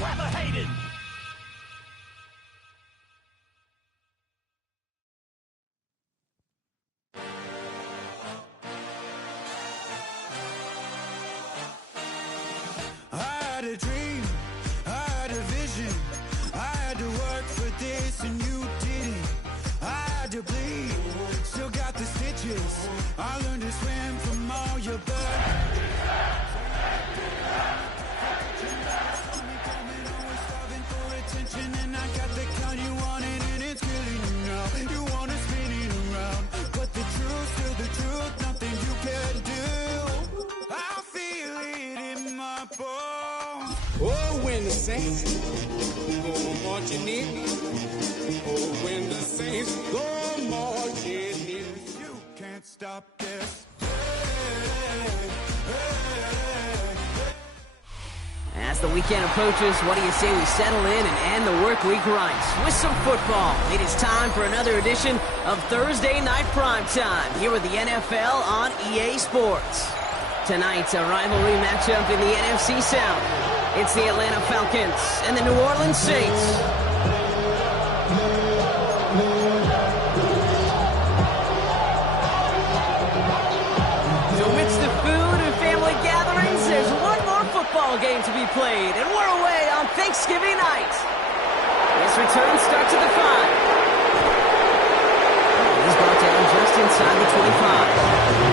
rather hated. I had a dream, I had a vision. I had to work for this and you didn't. I had to bleed, still got the stitches. I learned to swim from all your blood. Always starving for attention, and I got the kind you wanted, and it's killing you now. You wanna spin it around, but the truth's still the truth. Nothing you can do. I feel it in my bones. Oh, when the Saints go marching in. Oh, when the Saints go marching in. You can't stop this. As the weekend approaches, what do you say we settle in and end the work week right with some football? It is time for another edition of Thursday Night Primetime here with the NFL on EA Sports. Tonight's a rivalry matchup in the NFC South. It's the Atlanta Falcons and the New Orleans Saints. Amidst the food and family gatherings, there's one more football game to be played, and we're away on Thanksgiving night. This return starts at the 5. He's brought down just inside the 25.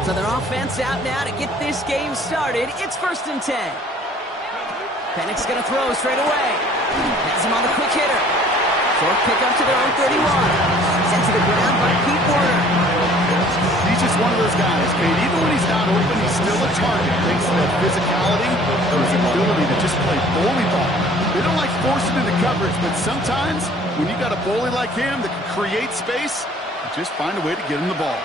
So their offense out now to get this game started. It's 1st and 10. Penix going to throw straight away. Has him on the quick hitter. Short pickup to their own 31. Sent to the ground by Pete Warner. He's just one of those guys, Kate. Even when he's not open, he's still a target. Thanks to that physicality or his ability to just play bully ball. They don't like forcing into coverage, but sometimes when you got a bully like him that can create space, you just find a way to get him the ball.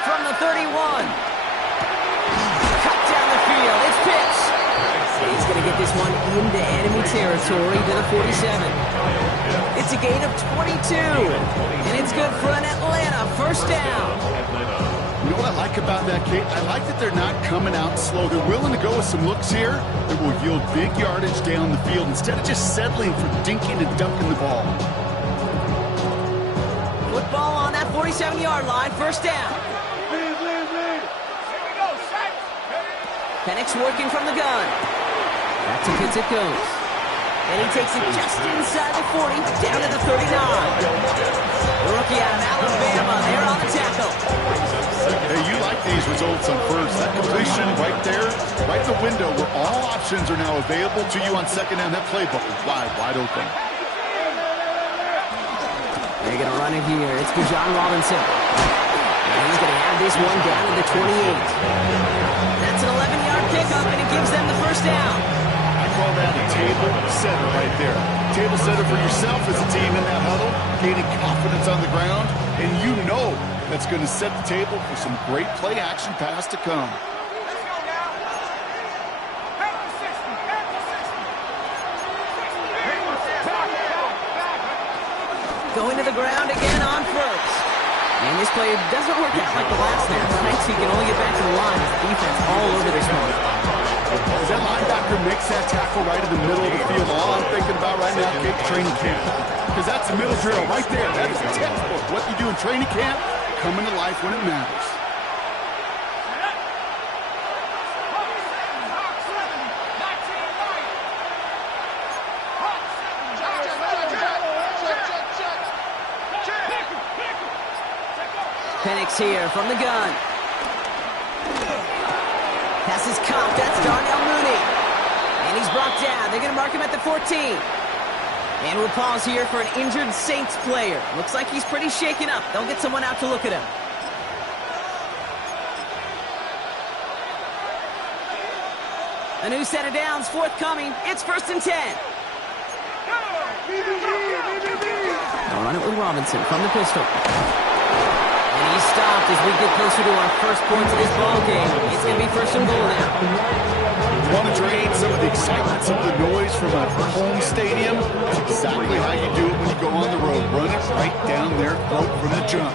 From the 31. Cut down the field. It's Pitts. He's going to get this one into enemy territory to the 47. It's a gain of 22. And it's good for an Atlanta first down. You know what I like about that, Kate? I like that they're not coming out slow. They're willing to go with some looks here that will yield big yardage down the field instead of just settling for dinking and dunking the ball. Football on that 47-yard line. First down. Penix working from the gun. Back to Pitts it goes. And he takes it just inside the 40, down to the 39. The rookie out of Alabama, they're on the tackle. Hey, you like these results on first. That completion right there, right the window where all options are now available to you on second down. That playbook is wide open. They're going to run it here. It's Bijan Robinson. And he's going to have this one down to the 28. That's an 11-yard pickup, and it gives them the first down. I call that a table setter right there. Table setter for yourself as a team in that huddle, gaining confidence on the ground, and you know that's going to set the table for some great play-action pass to come. Going to the ground again on first. And this play doesn't work out like the last snap. Tonight, he can only get back to the line with the defense all over this one. As that linebacker makes that tackle right in the middle of the field, all I'm thinking about right now, Kate, training camp. Because that's the middle drill right there. That is a textbook. What you do in training camp, coming to life when it matters. Penix here from the gun. Pass is caught. That's Darnell Mooney. And he's brought down. They're going to mark him at the 14. And we'll pause here for an injured Saints player. Looks like he's pretty shaken up. They'll get someone out to look at him. A new set of downs forthcoming. It's 1st and 10. They'll run it with Robinson from the pistol. And he's stopped as we get closer to our first points of this ball game. It's going to be first and goal now. You want to drain some of the excitement, some of the noise from a home stadium? That's exactly how you do it when you go on the road. Run it right down their throat from the jump.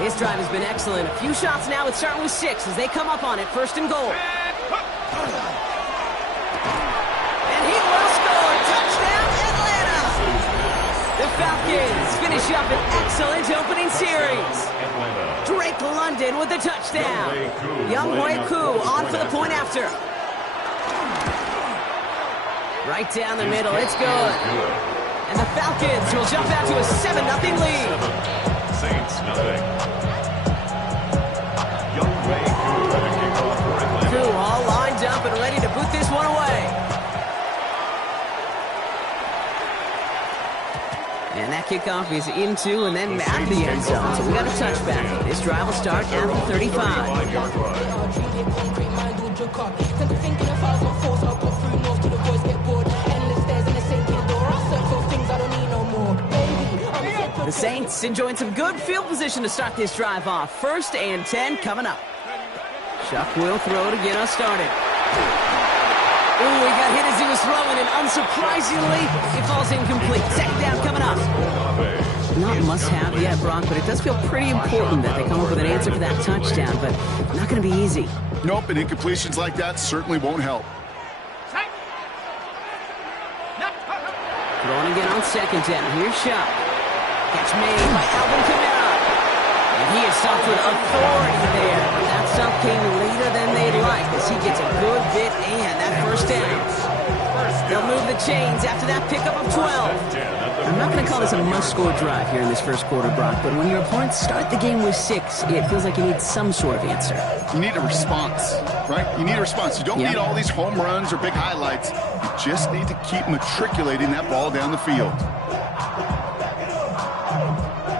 This drive has been excellent. A few shots now. It's starting with 6 as they come up on it. First and goal. And he will score. Touchdown, Atlanta! The Falcons finish up an excellent opening series. Drake London with the touchdown. Young Koo on for the point after. Right down the middle. It's good. And the Falcons will jump out to a 7-0 lead. Saints nothing. Koo all lined up and ready to boot this one away. And that kickoff is into and then out of the end zone. So we got a touchback. This drive will start at the 35. The Saints enjoying some good field position to start this drive off. 1st and 10 coming up. Chuck will throw to get us started. Ooh, he got hit as he was throwing, and unsurprisingly, it falls incomplete. Second down coming up. Not must-have yet, Brock, but it does feel pretty important that they come up with an answer for that touchdown, but not going to be easy. Nope, and incompletions like that certainly won't help. Throwing again on second down. Here's Chuck. Catch made by Alvin Kamara. And he is stopped with authority there. But that stop came later than they'd like as he gets a good bit and that first down. They'll move the chains after that pickup of 12. I'm not going to call this a must-score drive here in this first quarter, Brock, but when your opponents start the game with 6, it feels like you need some sort of answer. You need a response, right? You need a response. You don't need all these home runs or big highlights. You just need to keep matriculating that ball down the field.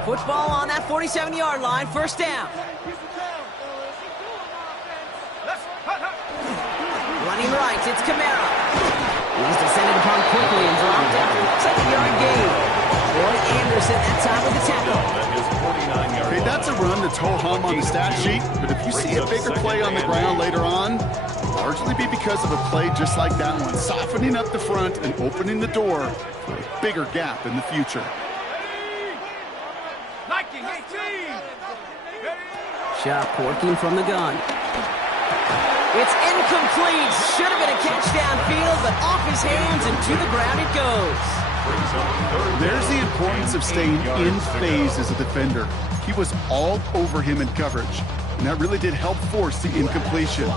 Football on that 47-yard line, first down. Running right, it's Kamara. He's descended upon quickly and dropped after a 7-yard gain. Roy Anderson that time with the tackle. Okay, that's a run that's ho-hum on the stat sheet, but if you see a bigger play on the ground later on, it'll largely be because of a play just like that one, softening up the front and opening the door for a bigger gap in the future. Chuck working from the gun. It's incomplete. Should have been a catch downfield, but off his hands and to the ground it goes. There's the importance of staying in phase as a defender. He was all over him in coverage, and that really did help force the incompletion.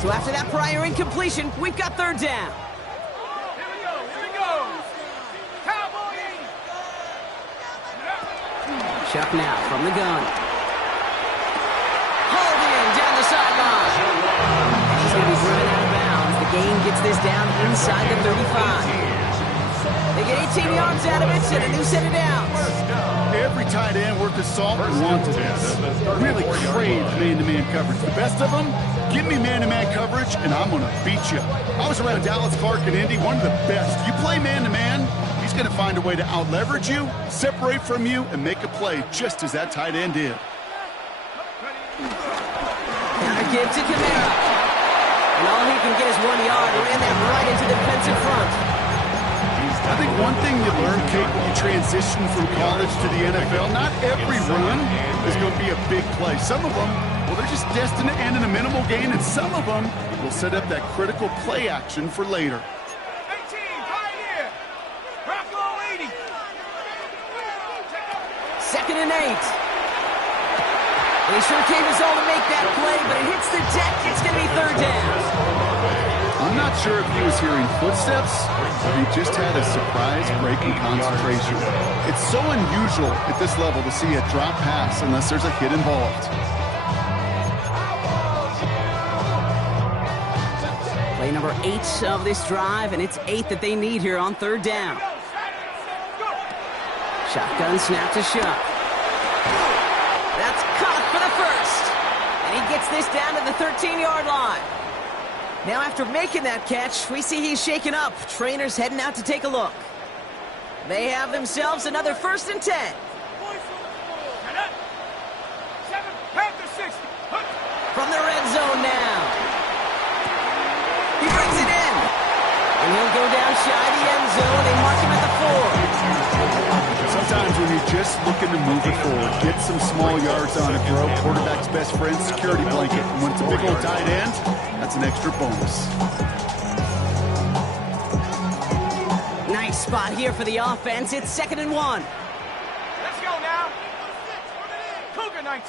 So after that prior incompletion, we've got third down. Here we go. Cowboy! Chuck now from the gun. Hauled in down the sideline. And he's going to be driven out of bounds. The game gets this down inside the 35. They get 18 yards out of it and a new set of downs. Every tight end worth his salt wanted this. Really craved man-to-man coverage. The best of them, give me man-to-man coverage and I'm going to beat you. I was around Dallas Clark and Indy, one of the best. You play man-to-man, he's going to find a way to out-leverage you, separate from you, and make a play just as that tight end did. Counter give to Kamara. And all he can get is 1 yard. Ran that right into the defensive front. I think one thing you learn, Kate, when you transition from college to the NFL, not every run is going to be a big play. Some of them, well, they're just destined to end in a minimal gain, and some of them will set up that critical play action for later. 18, Pioneer! Bronco 80! 2nd and 8. They sure came us all to make that play, but it hits the deck. It's going to be third down. I'm not sure if he was hearing footsteps or he just had a surprise break in concentration. It's so unusual at this level to see a drop pass unless there's a hit involved. Play number 8 of this drive, and it's 8 that they need here on third down. Shotgun snap to Chuck. That's caught for the gets this down to the 13-yard line. Now after making that catch, we see he's shaken up. Trainers heading out to take a look. They have themselves another 1st and 10. From the red zone now. He brings it in. And he'll go down shy of the end zone. They mark him at the 4. Sometimes when you're just looking to move it forward, get some small yards on it, bro. Quarterback's best friend, security blanket. And when it's a big old tight end, that's an extra bonus. Nice spot here for the offense. It's 2nd and 1. Let's go now. Cougar 19.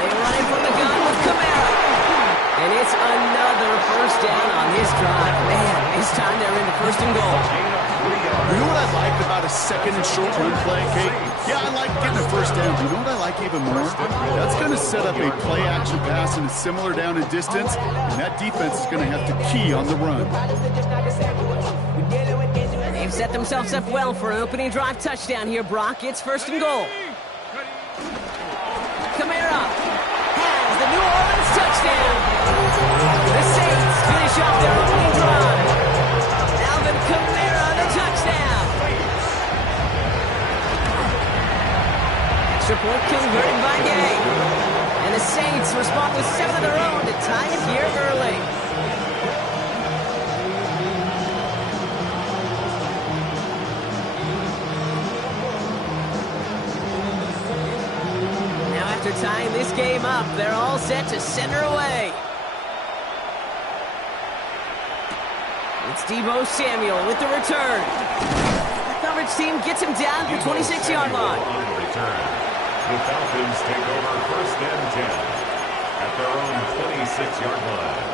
They run in from the gun with Kamara. And it's another 1st down on this drive. Man, this time they're into 1st and goal. You know what I like about a 2nd and short run play, Kate? Yeah, I like getting a 1st down. You know what I like even more? That's going to set up a play-action pass and a similar down in distance, and that defense is going to have to key on the run. They've set themselves up well for an opening drive touchdown here, Brock. It's 1st and goal. Kamara has the New Orleans touchdown. The Saints finish off their opening drive. Alvin Kamara, the touchdown. Extra point converted by Gay. And the Saints respond with 7 of their own to tie it here early. After tying this game up, they're all set to center away. It's Deebo Samuel with the return. The coverage team gets him down to the 26-yard line. On return, the Falcons take over 1st and 10 at their own 26-yard line.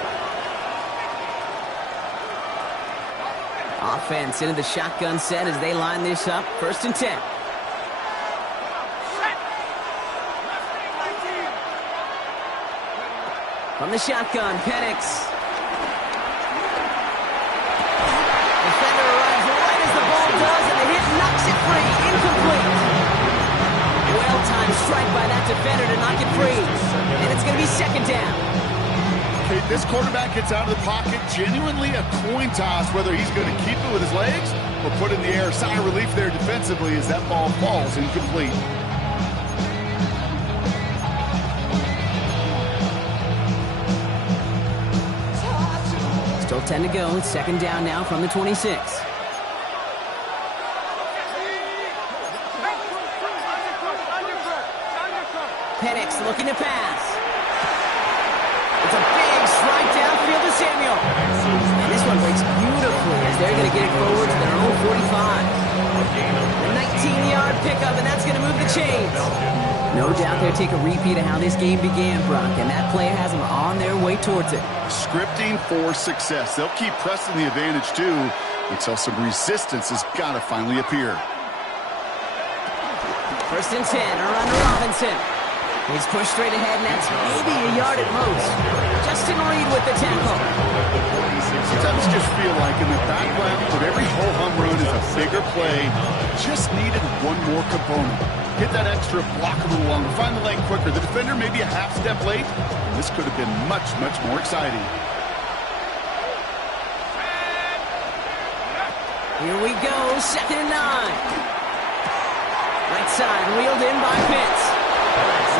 Offense into the shotgun set as they line this up. 1st and 10. From the shotgun, Penix. Defender arrives right as the ball does, and the hit knocks it free. Incomplete. Well-timed strike by that defender to knock it free. And it's going to be 2nd down. Okay, this quarterback gets out of the pocket, genuinely a coin toss, whether he's going to keep it with his legs or put it in the air. Sigh of relief there defensively as that ball falls incomplete. Still 10 to go. It's 2nd down now from the 26. Penix looking to pass. It's a big strike downfield to Samuel. And this one breaks beautifully as they're going to get it forward to their own 45. A 19-yard pickup, and that's going to move the chains. No doubt they'll take a repeat of how this game began, Brock, and that play has them on their way towards it. Scripting for success. They'll keep pressing the advantage, too, until some resistance has got to finally appear. 1st and 10, around Robinson. He's pushed straight ahead, and that's maybe a yard at most. Justin Reed with the tackle. Sometimes you just feel like in the background of every ho-hum run is a bigger play. Just needed one more component. Get that extra block a little longer. Find the lane quicker. The defender may be a half step late. And this could have been much, much more exciting. Here we go, 2nd and 9. Right side, wheeled in by Pitts.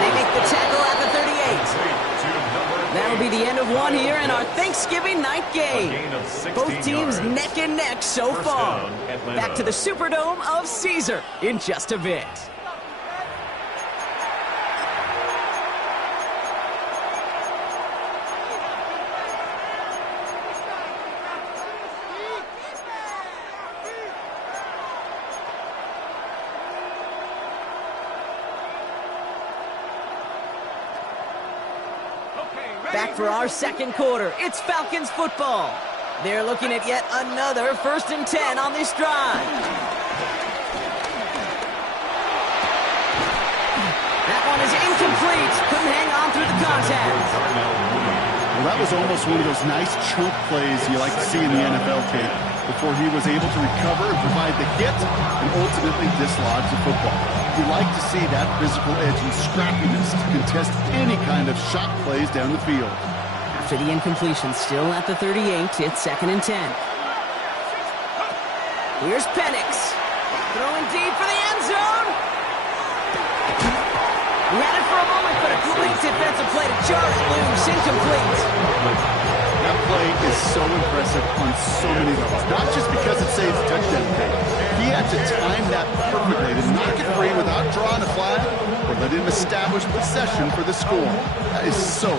They make the tackle at the 38. That'll be the end of one here in our Thanksgiving night game. Both teams neck and neck so far. Back to the Superdome of Caesar in just a bit. Back for our 2nd quarter. It's Falcons football. They're looking at yet another 1st and 10 on this drive. That one is incomplete. Couldn't hang on through the contact. Well, that was almost one of those nice chunk plays you like to see in the NFL, Kate, before he was able to recover and provide the hit and ultimately dislodge the football. You like to see that physical edge and scrappiness to contest any kind of shot plays down the field. After the incompletion, still at the 38, it's 2nd and 10. Here's Penix, throwing deep for the end zone. He had it for a moment, but a great defensive play to jar it loose, incomplete. That play is so impressive on so many levels, not just because it saves a touchdown kick. He had to time that perfectly to knock it free without drawing a flag or let him establish possession for the score. That is so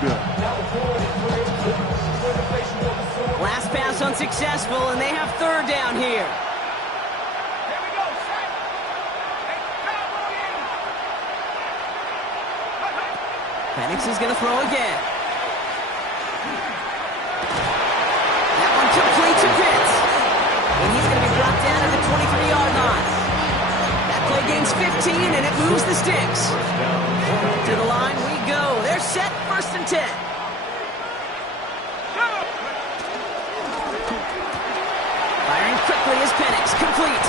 good. Last pass unsuccessful, and they have 3rd down here. Here we go, set. Hey, cowboy in. Penix is going to throw again. That one complete to Pitts. And he's going to be brought down at the 23-yard line. That play gains 15, and it moves the sticks. To the line we go. They're set, 1st and 10. Firing quickly is Penix, complete.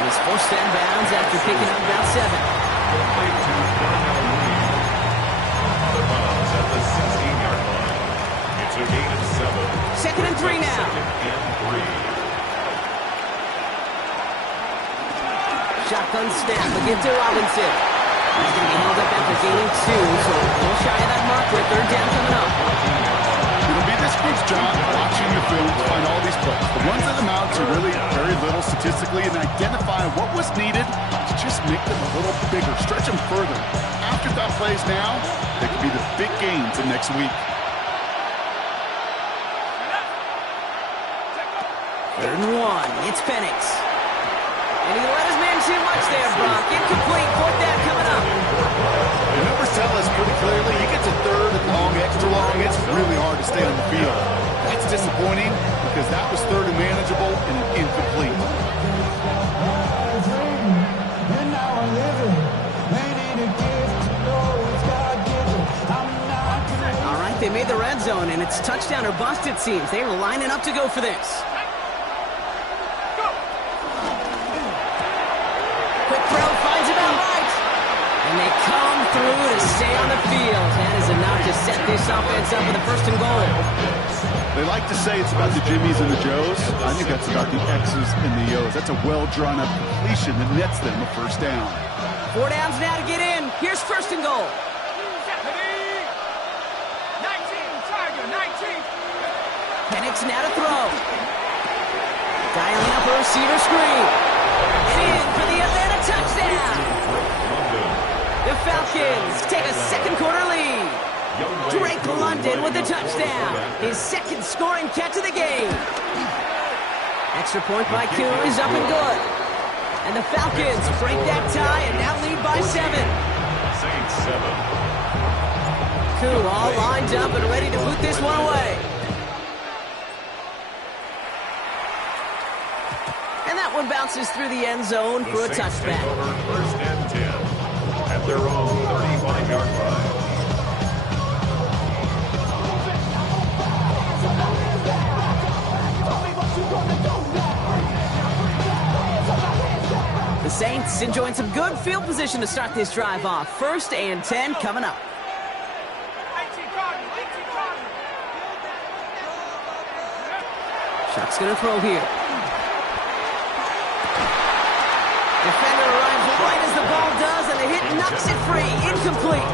He's forced out of bounds after picking up about 7. At the 16-yard line. It's a gain of 7. 2nd and 3 now. 2nd and 3. Shotgun snap again to Robinson. He's going to be held up after gaining 2, so a little shy of that marker. 3rd down coming up. It'll be this group's job watching the film to find all these plays. The ones that amount to really very little statistically and identify what was needed to just make them a little bigger, stretch them further. Afterthought plays now, they could be the big gains in next week. 3rd and 1. It's Penix. And he let his man too much there, Brock. Incomplete. 4th down coming up. The numbers tell us pretty clearly, you get to 3rd and long, extra long, it's really hard to stay on the field. That's disappointing because that was 3rd and manageable and an incomplete. All right, they made the red zone, and it's touchdown or bust, it seems. They were lining up to go for this. Quick throw, finds about right. And they come through to stay on the field. That is enough to set this offense up with a 1st and goal. They like to say it's about the Jimmies and the Joes. I think that's about the X's and the O's. That's a well-drawn-up completion that nets them a 1st down. 4 downs now to get in. Here's 1st and goal. 19, Tiger, 19. Penix now to throw. Dialing up a receiver screen. And in for the Atlanta touchdown. The Falcons take a 2nd quarter lead. Drake London with the touchdown. His 2nd scoring catch of the game. Extra point by Koo is up and good. And the Falcons break that tie and now lead by 7. Saints 7. Koo all lined up and ready to boot this one away. And that one bounces through the end zone for a touchback. Take over 1st and 10 at their own 35-yard line. The Saints enjoying some good field position to start this drive off. 1st and 10 coming up. 18 Cardinals, 18 Cardinals. Chuck's going to throw here. Defender arrives right as the ball does, and the hit knocks it free. Incomplete.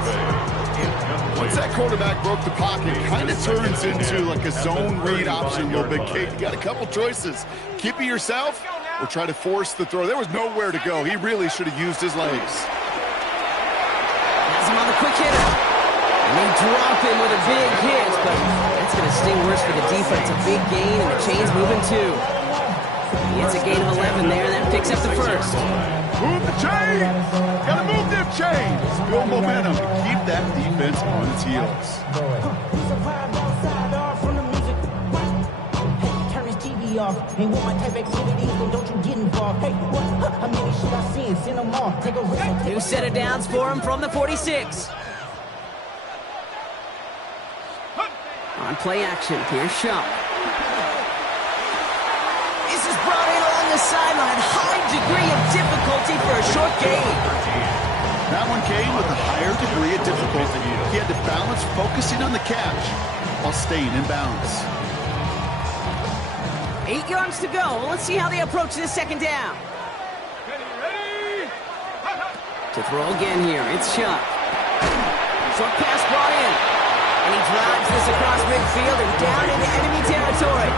Once that quarterback broke the pocket, it kind of turns into like a zone read option a little bit, Kate. You got a couple choices. Keep it yourself or try to force the throw. There was nowhere to go. He really should have used his legs. Has him on the quick hitter. And they drop him with a big hit, but that's going to sting worse for the defense. A big gain, and the chain's moving too. He gets a gain of 11 there, and that picks up the 1st. Move the chains! Gotta move them chains! Build momentum to keep that defense on its heels. Turn this TV off. Ain't want my type activities, then don't you get involved. Hey, what? How many should I see? Send them off. Take a risk. New set of downs for him from the 46. On play action, here's Shaw. This is brought in along the sideline. High degree of difficulty for a short gain. That one came with a higher degree of difficulty. He had to balance focusing on the catch while staying in bounds. 8 yards to go. Let's see how they approach this second down. Ready? To throw again here, it's Shaw. Short pass brought in. And he drives this across midfield and down into enemy territory.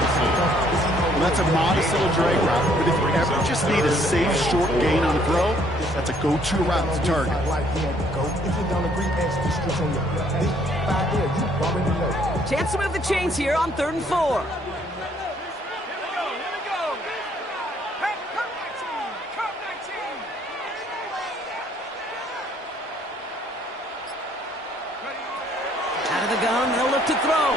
Well, that's a modest little drag route, but if you ever just need a safe short gain on a throw, that's a go-to route to target. Chance to move the chains here on 3rd and 4. Here we go. Hey, come 19. Out of the gun, they'll look to throw.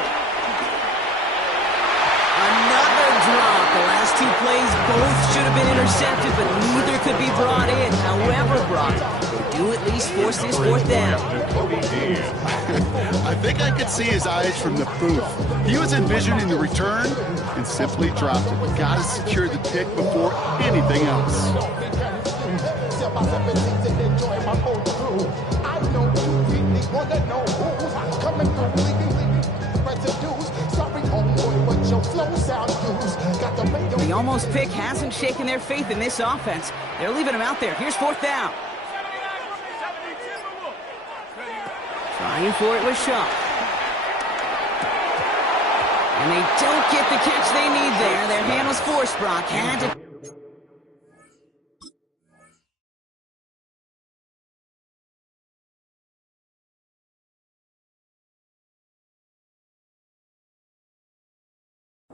Another drop. The last 2 plays both should have been intercepted, but neither could be brought in. However, Brock, they do at least force this 4th down. I think I could see his eyes from the booth. He was envisioning the return and simply dropped it. We got to secure the pick before anything else. The almost pick hasn't shaken their faith in this offense. They're leaving him out there. Here's 4th down. Trying for it with Shaw. And they don't get the catch they need there. Their hand was forced, Brock. Had to...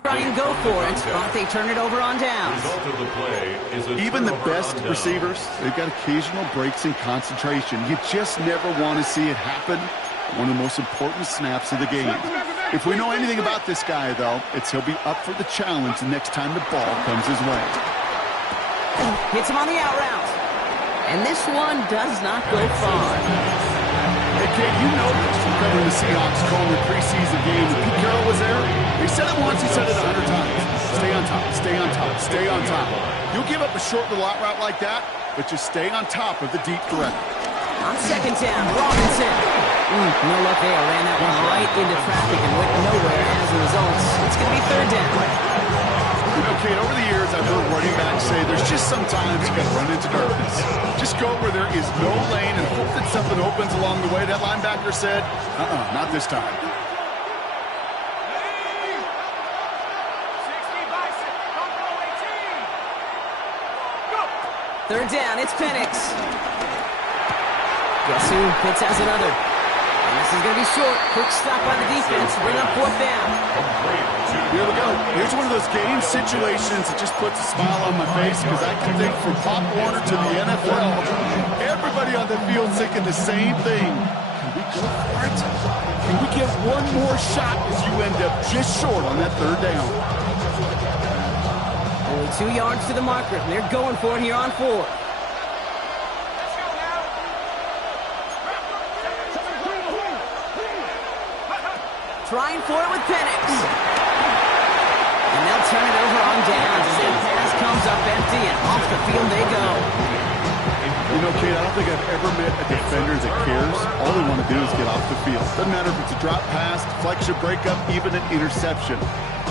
try and go for it, but they turn it over on downs. Even the best receivers, they've got occasional breaks in concentration. You just never want to see it happen. One of the most important snaps of the game. If we know anything about this guy, though, it's he'll be up for the challenge the next time the ball comes his way. Hits him on the out route. And this one does not go far. Hey, Kate, you know this from covering the Seahawks calling the preseason game. When Pete Carroll was there, he said it once, he said it 100 times. Stay on top, stay on top, stay on top. You'll give up a short little out route like that, but just stay on top of the deep threat. On 2nd down, Robinson. No luck there. Ran that one right into traffic and went nowhere as a result. It's going to be 3rd down. You know, Kate, over the years, I've heard running backs say there's just sometimes you got to run into darkness. Just go where there is no lane and hope that something opens along the way. That linebacker said, not this time. 60 by 6. Don't go 18. Go. 3rd down, it's Penix. Guess who Pitts has another. And this is going to be short. Quick stop by the defense. Bring up 4th down. Here we go. Here's one of those game situations that just puts a smile on my face because I can think from Pop Warner to the NFL, everybody on the field thinking the same thing. Can we go for it? Can we get one more shot as you end up just short on that 3rd down? Only 2 yards to the marker. And they're going for it here on 4th. Trying for it with Penix. And they'll turn it over on downs as that pass comes up empty and off the field they go. You know, Kate, I don't think I've ever met a defender that cares. All they want to do is get off the field. Doesn't matter if it's a drop pass, deflection, breakup, even an interception.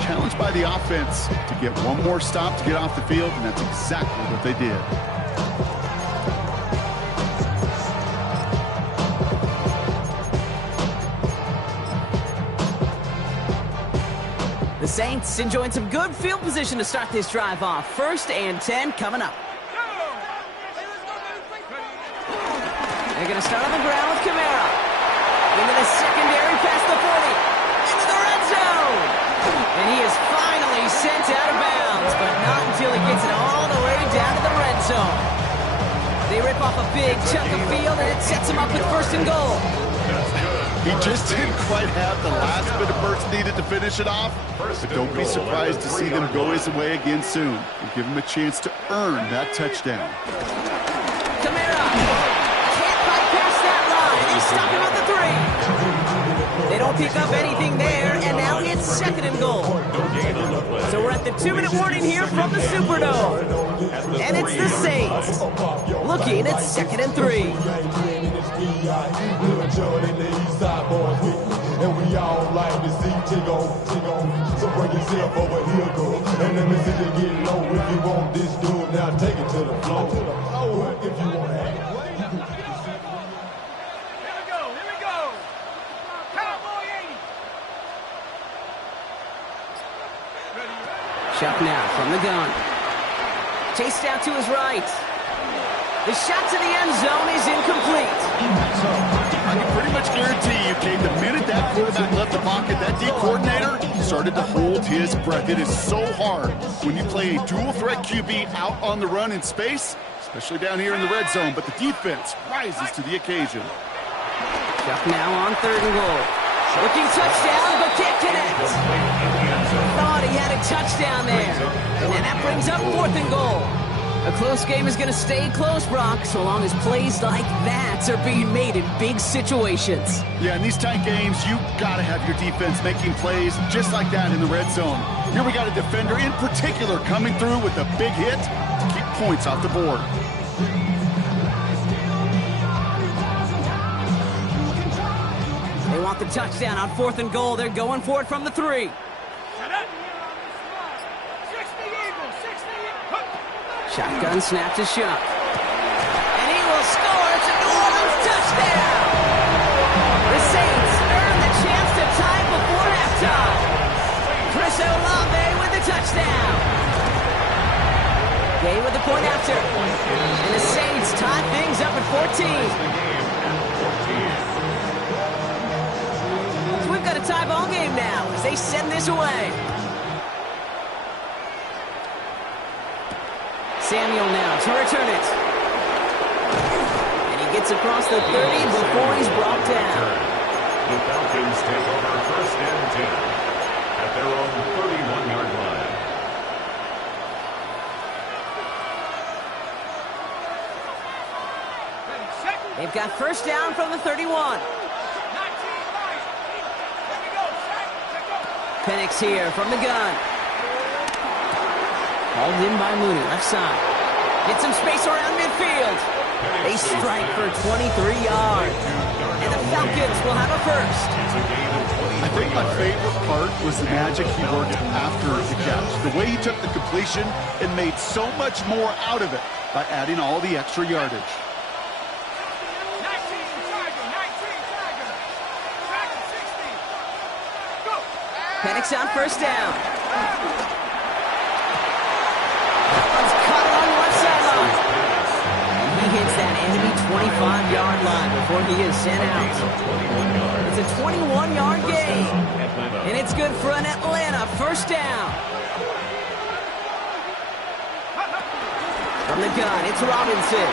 Challenged by the offense to get one more stop to get off the field, and that's exactly what they did. The Saints enjoying some good field position to start this drive off. 1st and 10 coming up. They're going to start on the ground with Kamara. Into the secondary past the 40. Into the red zone. And he is finally sent out of bounds, but not until he gets it all the way down to the red zone. They rip off a big chunk of field, and it sets him up with 1st and goal. He just didn't quite have the last bit of burst needed to finish it off. But don't be surprised to see them go his way again soon and give him a chance to earn that touchdown. Kamara can't bypass that line. They stop him at the 3. They don't pick up anything there, and now second and goal. No gain on the play. So we're at the 2-minute warning here from the Superdome. And it's the Saints looking at second and 3. And we all like to see Chigo. So bring yourself over here, girl. And let me see you get low. If you want this dude, now take it to the floor. If you want to have it. Here we go. Cowboy 80. Chuck now from the gun. Chased out to his right. The shot to the end zone is incomplete. I can pretty much guarantee you, Kate, the minute that quarterback left the pocket, that D coordinator started to hold his breath. It is so hard when you play a dual-threat QB out on the run in space, especially down here in the red zone, but the defense rises to the occasion. Chuck now on third and goal. Looking touchdown, but can't connect. Thought he had a touchdown there. And that brings up fourth and goal. A close game is going to stay close, Brock, so long as plays like that are being made in big situations. Yeah, in these tight games, you got to have your defense making plays just like that in the red zone. Here we got a defender in particular coming through with a big hit to keep points off the board. They want the touchdown on fourth and goal. They're going for it from the 3. Shotgun snap to Chuck. And he will score. It's a New Orleans touchdown. The Saints earn the chance to tie before halftime. Chris Olave with the touchdown. Gay with the point after. And the Saints tie things up at 14. So we've got a tie ball game now as they send this away. Samuel now to return it. And he gets across the 30 before he's brought down. The Falcons take over first and 10 at their own 31-yard line. They've got first down from the 31. Penix here from the gun. Hauled in by Mooney, left side. Get some space around midfield. They strike for 23 yards. And the Falcons will have a first. I think my favorite part was the magic he worked after the catch. The way he took the completion and made so much more out of it by adding all the extra yardage. 19 Tiger. Back at 60. Go. Penix on first down. Hits that enemy 25-yard line before he is sent out. It's a 21-yard gain. And it's good for an Atlanta first down. From the gun, it's Robinson.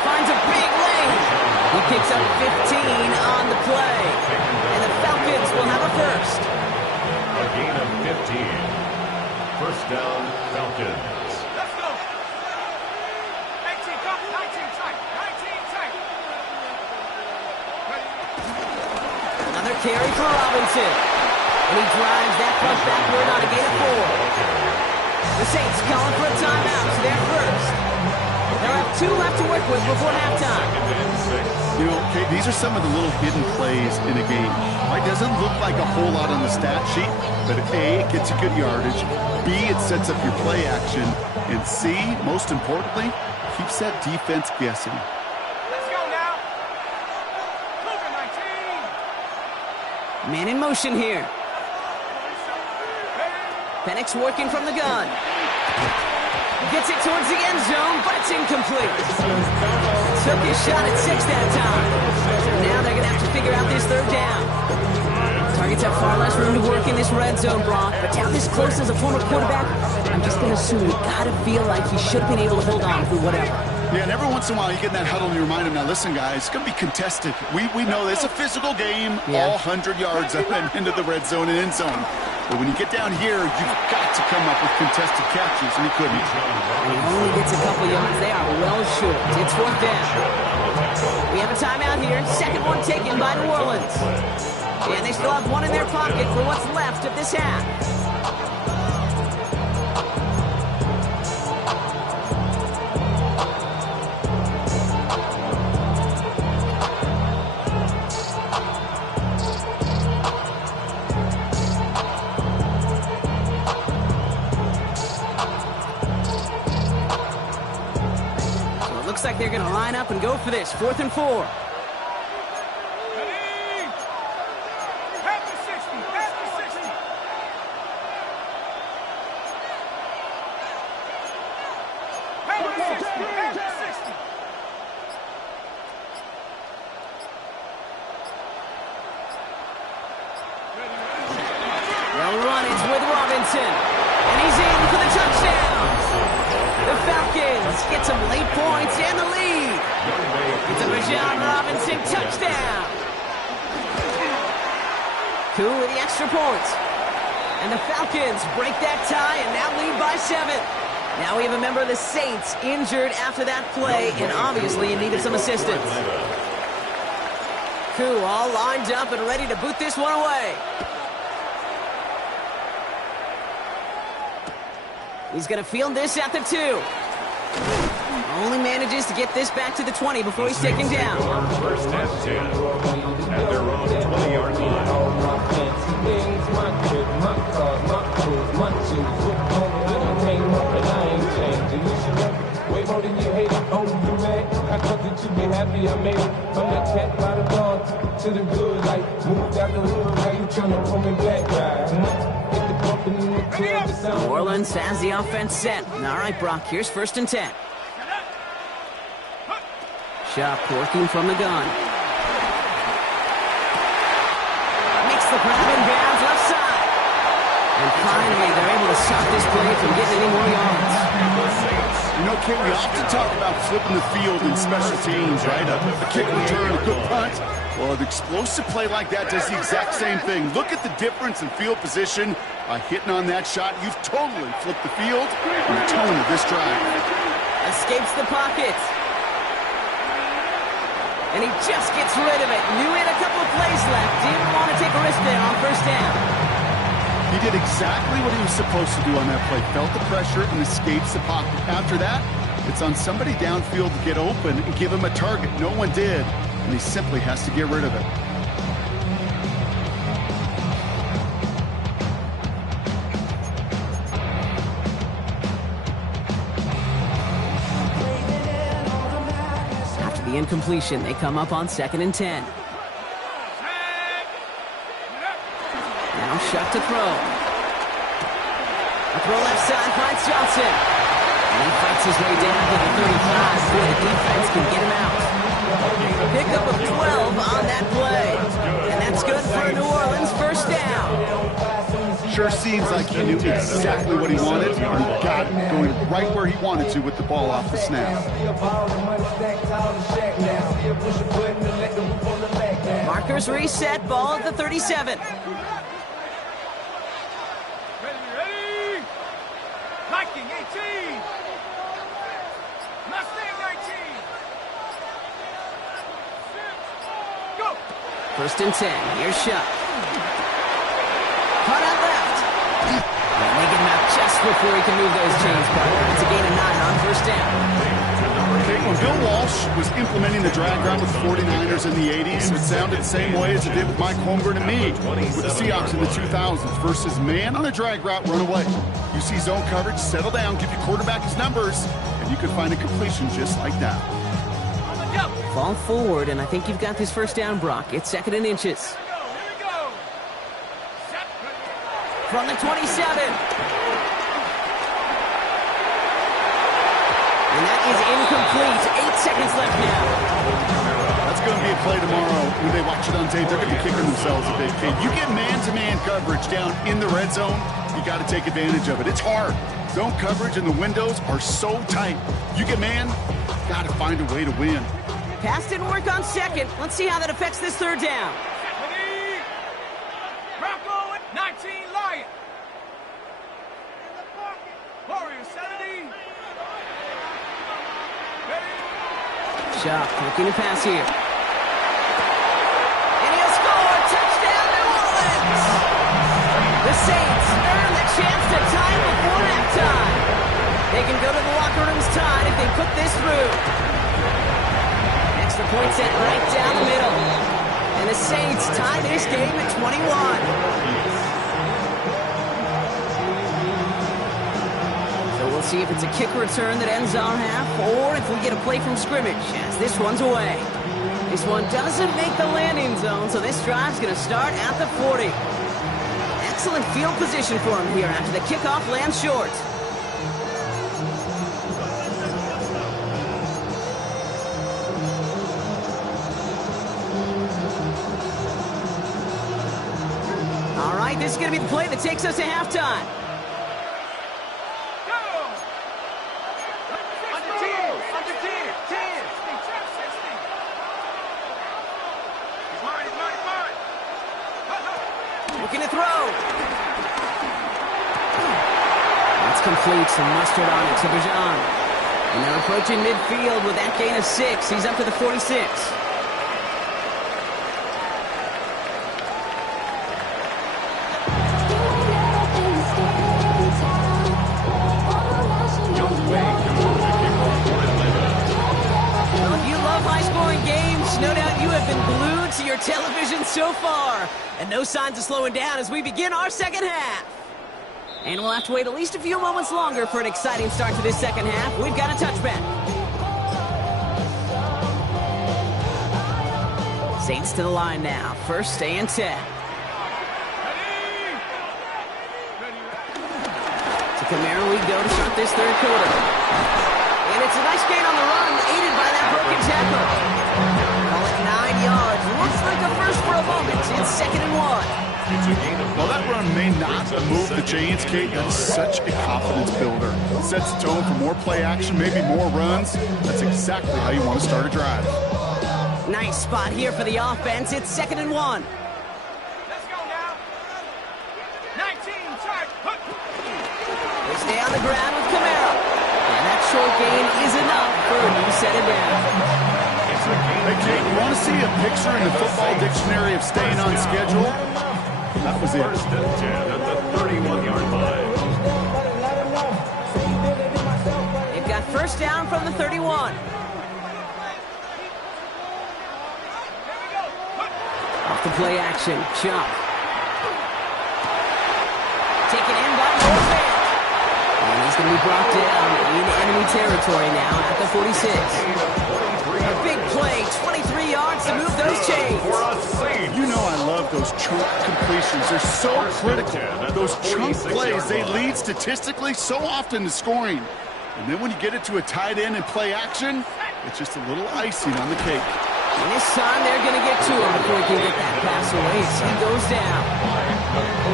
Finds a big lane. He picks up 15 on the play. And the Falcons will have a first. A gain of 15. First down, Falcons. Another carry for Robinson. And he drives that push backward on a gain of 4. The Saints calling for a timeout, so they're first. They'll have 2 left to work with before halftime. You know, okay, these are some of the little hidden plays in a game. It doesn't look like a whole lot on the stat sheet, but A, it gets you good yardage. B, it sets up your play action. And C, most importantly, keeps that defense guessing. Man in motion here. Penix working from the gun. Gets it towards the end zone, but it's incomplete. Took his shot at 6 that time. So now they're going to have to figure out this third down. Targets have far less room to work in this red zone, Brock. But down this close as a former quarterback, I'm just going to assume you got to feel like he should have been able to hold on through whatever. Yeah, and every once in a while you get in that huddle and you remind him, now listen, guys, it's going to be contested. We know it's a physical game, all 100 yards up and into the red zone and end zone. But when you get down here, you've got to come up with contested catches, and he couldn't. He only gets a couple yards. They are well short. It's fourth down. We have a timeout here. Second one taken by New Orleans. And they still have one in their pocket for what's left of this half. So it looks like they're going to line up and go for this. 4th and 4. They'll run it with Robinson. And he's in for the touchdown. The Falcons get some late points and the lead. It's a Bijan Robinson touchdown. Koo with the extra points. And the Falcons break that tie and now lead by 7. Now we have a member of the Saints injured after that play and obviously in need of some assistance. Koo all lined up and ready to boot this one away. He's going to field this at the 2. Only manages to get this back to the 20 before he's taken down. First and 10 at their own 20-yard line. New Orleans has the offense set. All right, Brock, here's 1st and 10. Sharp working from the gun. Makes the grab and bounds left side. And finally, they're able to stop this play from getting any more yards. You know, Kate, we often talk about flipping the field in special teams, right? A kick return, a good punt. Well, an explosive play like that does the exact same thing. Look at the difference in field position. By hitting on that shot, you've totally flipped the field and the tone of this drive. Escapes the pocket. And he just gets rid of it. Knew he had a couple of plays left. Didn't want to take a risk there on 1st down. He did exactly what he was supposed to do on that play. Felt the pressure and escapes the pocket. After that, it's on somebody downfield to get open and give him a target. No one did, and he simply has to get rid of it. After the incompletion, they come up on 2nd and 10. Now shut to throw. A throw left side finds Johnson. And he fights his way down to the 35 before the defense can get him out. Pickup of 12 on that play. And that's good for a New Orleans 1st down. Sure seems like he knew exactly what he wanted, and he got it going right where he wanted to with the ball off the snap. Markers reset, ball at the 37. Ready? Viking 18. Mustang 19. Go. 1st and 10. Here's Shuck. Cut out left. And they get him out just before he can move those chains, partner. It's a gain of 9 on 1st down. When Bill Walsh was implementing the drag route with the 49ers in the 80s, it sounded the same way as it did with Mike Holmgren and me with the Seahawks in the 2000s versus man on a drag route, run away. You see zone coverage, settle down, give your quarterback his numbers, and you could find a completion just like that. Fall forward, and I think you've got this 1st down, Brock. It's 2nd and inches. Here we go. From the 27. And that is incomplete. 8 seconds left now. That's going to be a play tomorrow. When they watch it on tape, they're going to be kicking themselves a big kid. You get man-to-man coverage down in the red zone, you got to take advantage of it. It's hard. Zone coverage and the windows are so tight. You get man, got to find a way to win. Pass didn't work on 2nd. Let's see how that affects this 3rd down. Ready? Bronco 19 Lion. Warrior 70. Sharp looking to pass here. And he'll score. Touchdown, New they put this through. Extra point set right down the middle. And the Saints tie this game at 21. So we'll see if it's a kick return that ends our half, or if we get a play from scrimmage, as this one's away. This one doesn't make the landing zone, so this drive's going to start at the 40. Excellent field position for him here after the kickoff lands short. All right, this is going to be the play that takes us to halftime. Looking to throw. That's complete. Some mustard on it to Bajan. And they're approaching midfield with that gain of 6. He's up to the 46. Well, if you love high-scoring games, no doubt you have been glued to your television so far. And no signs of slowing down as we begin our second half. And we'll have to wait at least a few moments longer for an exciting start to this second half. We've got a touchback. Saints to the line now. First and 10. To Kamara we go to start this third quarter. And it's a nice gain on the run, aided by that broken tackle. Call it 9 yards. Looks like a first for a moment. It's 2nd and 1. Well, that run may not move the chains, Kate. That is such a confidence builder. It sets the tone for more play action, maybe more runs. That's exactly how you want to start a drive. Nice spot here for the offense. It's 2nd and 1. Let's go now. 19, charge. They stay on the ground with Kamara. And that short gain is enough for a new set it down. Hey, Kate, you want to see a picture in the football dictionary of staying on schedule? That was it. First and 10 at the 31-yard line. They've got first down from the 31. Off the play action, Chuck. Taken in by Northman. And he's going to be brought down in enemy territory now at the 46. A big play, 23 yards to move those chains. You know I love those chunk completions. They're so critical. Those chunk plays, they lead statistically so often to scoring. And then when you get it to a tight end and play action, it's just a little icing on the cake. And this time they're going to get to him before he can get that pass away as he goes down.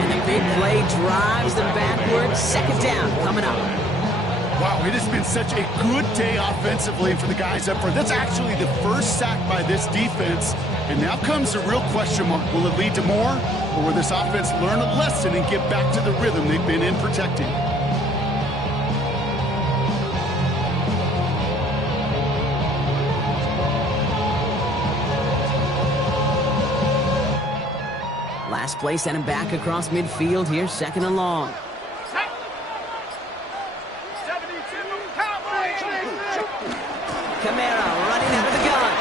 And the big play drives them backwards. 2nd down coming up. Wow, it has been such a good day offensively for the guys up front. That's actually the first sack by this defense. And now comes the real question mark. Will it lead to more? Or will this offense learn a lesson and get back to the rhythm they've been in protecting? Last play sent him back across midfield here, 2nd and long. Kamara running out of the gun.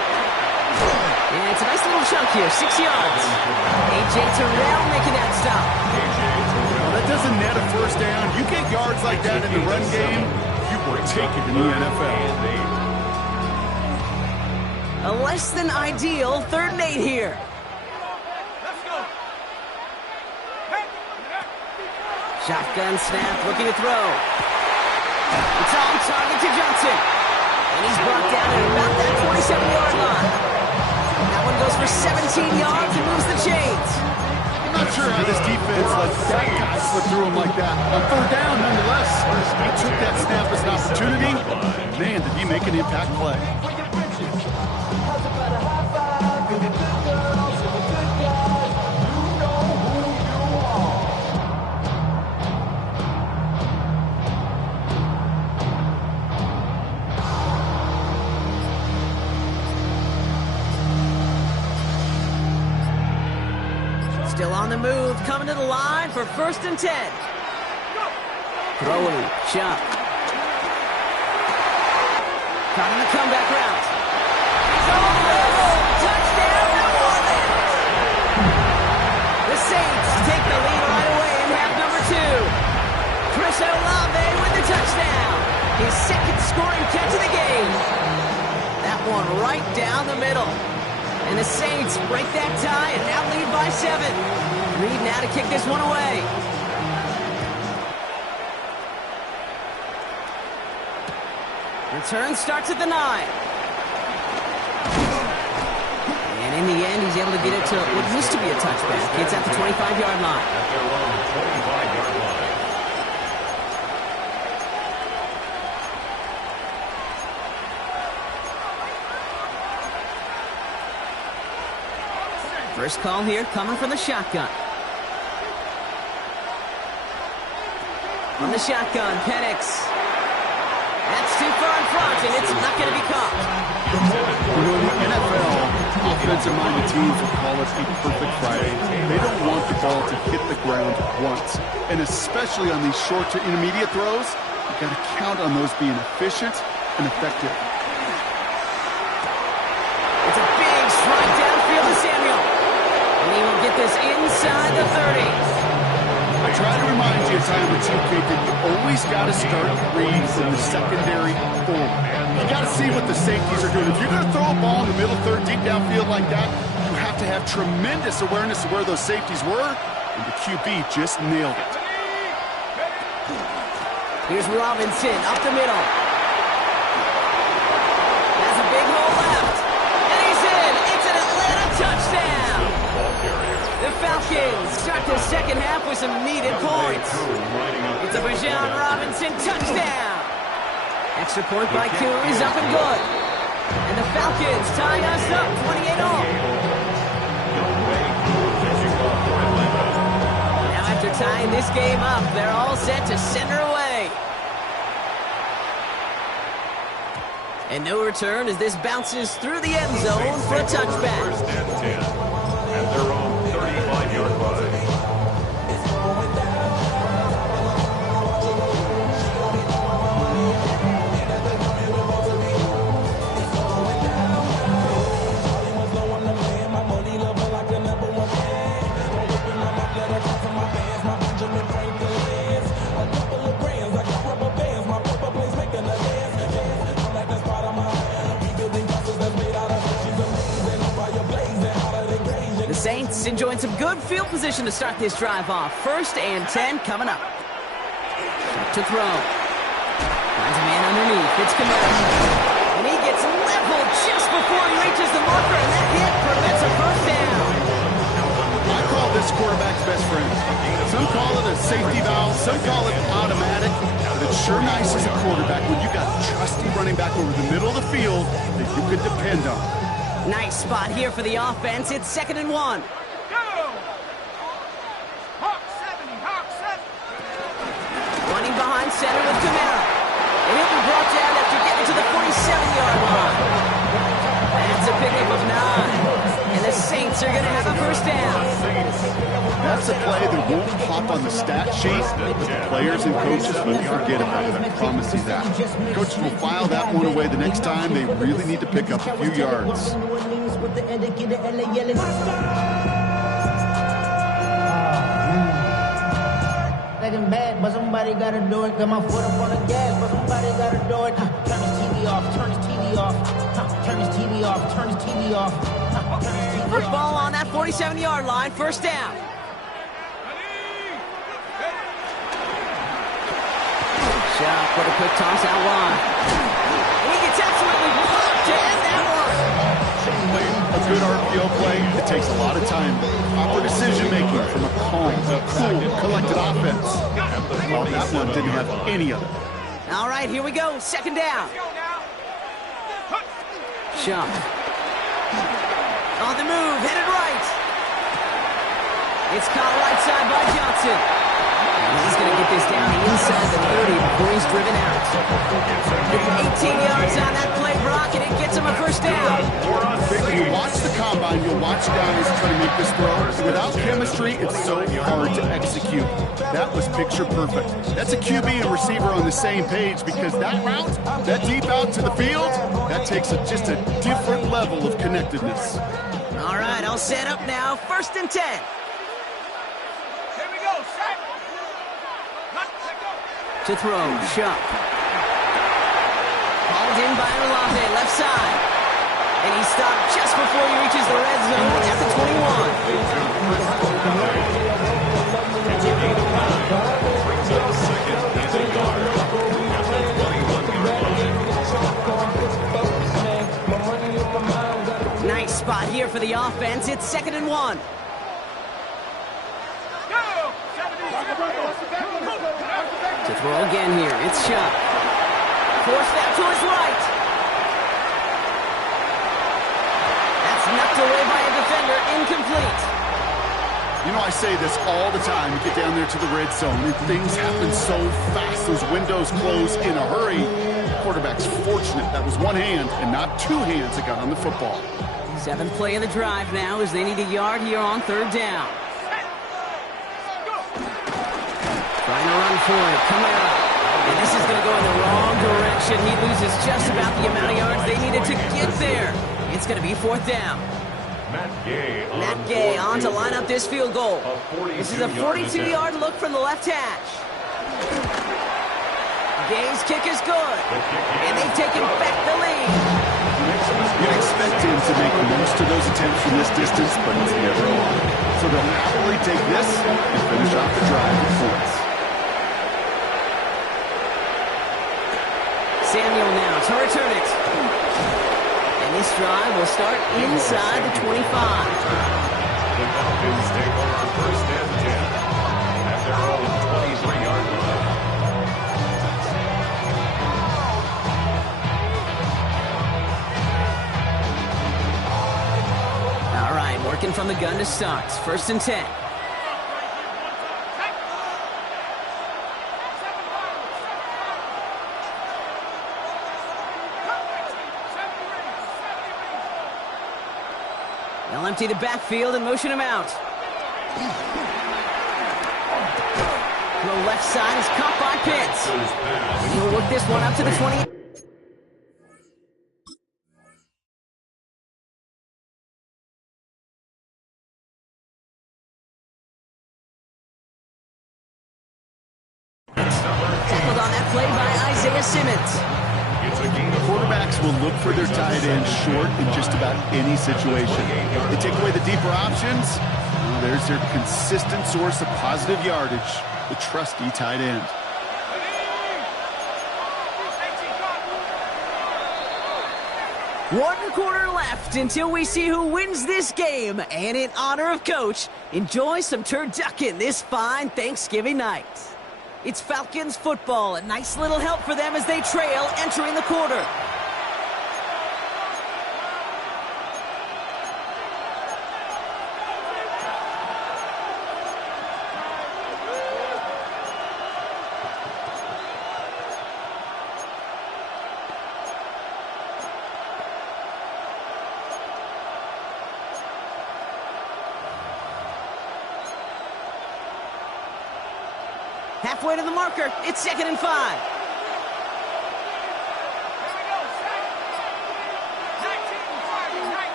And it's a nice little chunk here, 6 yards. A.J. Terrell making that stop. Well, that doesn't net a first down. You get yards like that in the run game, you will take it in the NFL. A less than ideal 3rd and 8 here. Shotgun snap, looking to throw. It's on target to Johnson. And he's brought down at about that 47-yard line. That one goes for 17 yards and moves the chains. I'm not sure how this defense lets that guy slip through him like that. On 3rd down, nonetheless. He took that snap as an opportunity. Man, did he make an impact play. Still on the move, coming to the line for 1st and 10. Throwing, Chuck. Caught in the comeback route. He's on the level. Touchdown, New Orleans. The Saints take the lead right away in half number 2. Chris Olave with the touchdown. His second scoring catch of the game. That one right down the middle. And the Saints break that tie and now lead by 7. Reed now to kick this one away. Return starts at the 9. And in the end, he's able to get it to what used to be a touchback. It's at the 25-yard line. At their own 25-yard line. First call here coming from the shotgun. From the shotgun, Penix. That's too far in front, and it's not going to be caught. You know, in the NFL, offensive-minded teams will call it a perfect Friday. They don't want the ball to hit the ground once. And especially on these short to intermediate throws, you've got to count on those being efficient and effective. It's a big strike downfield to Samuel. And he will get this inside the 30. I try to remind you a time or two, Kate, that you always got to start reading from the secondary forward. You got to see what the safeties are doing. If you're going to throw a ball in the middle third, deep downfield like that, you have to have tremendous awareness of where those safeties were, and the QB just nailed it. Here's Robinson up the middle. Has a big hole left. And he's in. It's an Atlanta touchdown. The Falcons start the second half with some needed points. It's a Bijan Robinson touchdown. Extra point by Koo is up and good. And the Falcons tie us up 28-all. Now after tying this game up, they're all set to send her away. And no return as this bounces through the end zone for a touchback. First and 10 at their own 35-yard line. Saints enjoying some good field position to start this drive off. First and 10 coming up. Shot to throw. Finds a man underneath. It's Kamara. And he gets leveled just before he reaches the marker, and that hit prevents a first down. I call this quarterback's best friend. Some call it a safety valve, some call it automatic. But it's sure nice as a quarterback when you got a trusty running back over the middle of the field that you could depend on. Nice spot here for the offense. It's 2nd and 1. Go! Hawk 70, Hawk 70. Running behind center with Kamara. And he'll be brought down after getting to the 47-yard line. That's a pickup of 9. And the Saints are going to have a first down. That's a play that won't pop on the stat sheet, but the players and coaches won't forget about it. I promise you that. Coaches will file that one away the next time they really need to pick up a few yards. Second bad, but somebody gotta do it. Got my foot up on the gas, but somebody gotta do it. Turn his TV off, turn his TV off. Turn his TV off, turn his TV off. Turn his TV First off. ball on that 47-yard line. First down. Shot for the quick toss out wide. He gets absolutely popped to end that one. A good RPO play, it takes a lot of time. Proper decision-making from a calm, cool, collected offense. Well, that one didn't have any of it. All right, here we go. Second down. Shot. On the move, headed right. It's caught right side by Johnson. And he's going to get this down inside the 30 before he's driven out. 18 yards on that play, Brock, and it gets him a first down. When you watch the combine, you'll watch guys try to make this throw. Without chemistry, it's so hard to execute. That was picture perfect. That's a QB and receiver on the same page, because that route, that deep out to the field, that takes just a different level of connectedness. All right, all set up now. 1st and 10. Here we go, set. To throw, Shuck. Hauled in by Olave, left side. And he's stopped just before he reaches the red zone at the 21. It's a gain of 9. Brings up 2nd and a yard at the 21-yard line. Nice spot here for the offense. It's 2nd and 1. To throw again here, it's Shuck. Forced out to his right. That's knocked away by a defender, incomplete. You know, I say this all the time. You get down there to the red zone, and things happen so fast. Those windows close in a hurry. The quarterback's fortunate that was one hand and not two hands that got on the football. 7th play of the drive now as they need a yard here on 3rd down. Trying to run for it, Kamara. And this is going to go in the wrong direction. He loses just about the amount of yards they needed to get there. It's going to be 4th down. Matt Gay on to line up this field goal. This is a 42-yard look from the left hash. Gay's kick is good. And they've taken back the lead. You'd expect him to make most of those attempts from this distance, but it's never on. So they'll happily take this and finish off the drive with points. Samuel now to return it. And this drive will start inside the 25. The Falcons take over 1st and 10 at their own 23-yard line. All right, working from the gun to start. 1st and 10. They'll empty the backfield and motion him out. The left side is caught by Pitts. And he'll work this one up to the 20. Tackled on that play by Isaiah Simmons. Quarterbacks will look for their tight end short in just about any situation. They take away the deeper options. Well, there's their consistent source of positive yardage, the trusty tight end. One quarter left until we see who wins this game. And in honor of Coach, enjoy some turducken this fine Thanksgiving night. It's Falcons football, a nice little help for them as they trail entering the quarter. Halfway to the marker, it's 2nd and 5.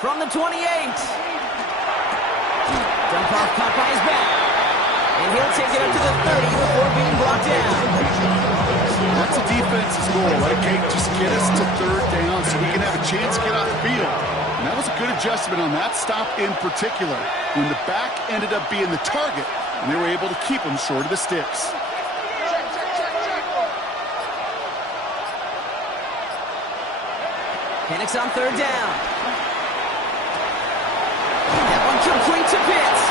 From the 28. Dump off caught by his back. And he'll take it up to the 30 before being brought down. That's a defense's goal, right, Kate? Just get us to 3rd down so we can have a chance to get off the field. And that was a good adjustment on that stop in particular, when the back ended up being the target, and they were able to keep him short of the sticks. Penix on 3rd down. That one complete to Pitts.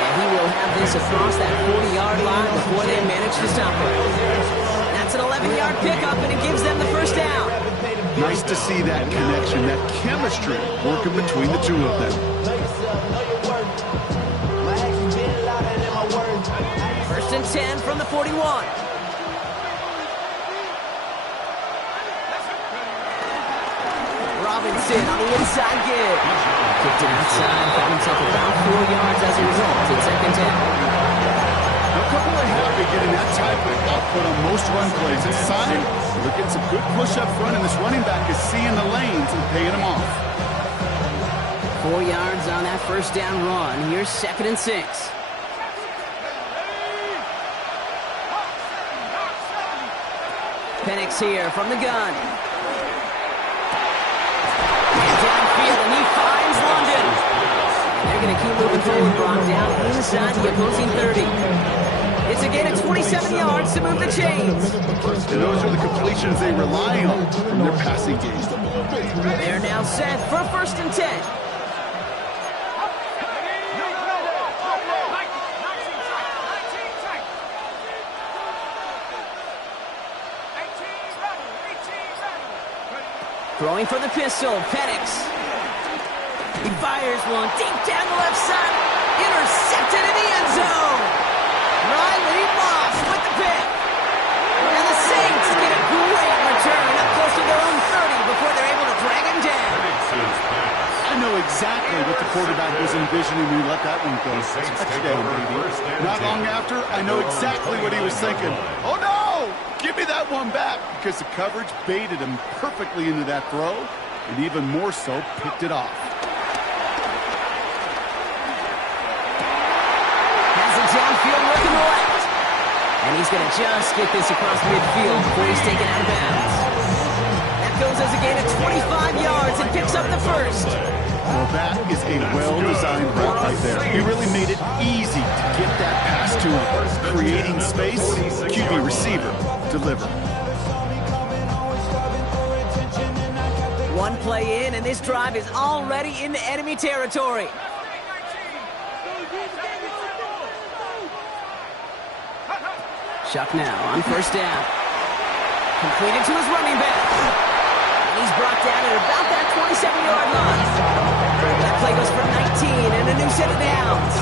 And he will have this across that 40-yard line before they manage to stop it. That's an 11-yard pickup, and it gives them the first down. Nice to see that connection, that chemistry working between the two of them. 1st and 10 from the 41. Robinson on the inside give. Kicked it outside, found himself about 4 yards as a result. It's second down. A couple are happy getting that type of output on most run plays. It's a sign they're getting some good push up front, and this running back is seeing the lanes and paying them off. 4 yards on that first down run. Here's second and 6. Penix here from the gun. And downfield, and he finds London. And they're going to keep moving forward, Brock, down inside the opposing 30. It's a gain of 27 yards to move the chains. And those are the completions they rely on from their passing game. They're now set for first and 10. Throwing for the pistol, Penix. He fires one deep down the left side. Intercepted in the end zone. Riley Moss with the pick. And the Saints get a great return up close to their own 30 before they're able to drag him down. I know exactly what the quarterback was envisioning when he let that one go. Touchdown, baby. Not long after, I know exactly what he was thinking. Oh, no! Give me that one back, because the coverage baited him perfectly into that throw, and even more so, picked it off. Has it downfield looking left. And he's going to just get this across midfield before he's taken out of bounds. That goes as a gain of 25 yards and picks up the first. Well, that is a well-designed route right there. He really made it easy to get that pass to him. Creating space, QB receiver, deliver. One play in, and this drive is already into enemy territory. Shuck now on first down. Completed to his running back. And he's brought down at about that 27-yard line. That play goes for 19 and a new set of downs.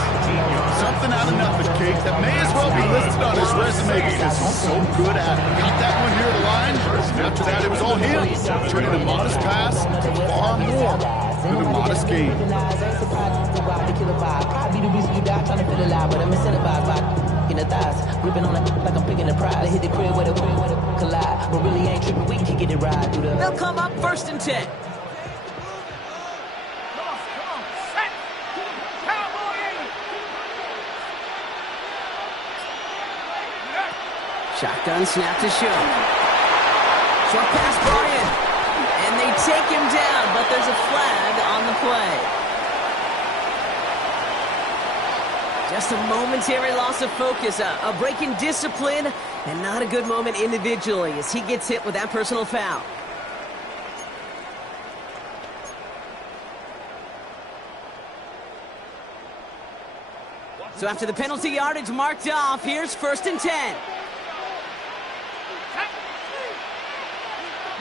Something out of nothing, Kate, that may as well be listed on his resume because he's so good at it. Got that one near the line. After that, it was all him. Turning a modest pass to far more than a modest game. Gripping on it like I'm picking a prize. Hit the crib with a collide. But really ain't tripping, we can get it right through the. They'll come up first and 10. Shotgun snap to show. Short pass brought in. And they take him down, but there's a flag on the play. Just a momentary loss of focus, a break in discipline, and not a good moment individually as he gets hit with that personal foul. So after the penalty yardage marked off, here's first and 10.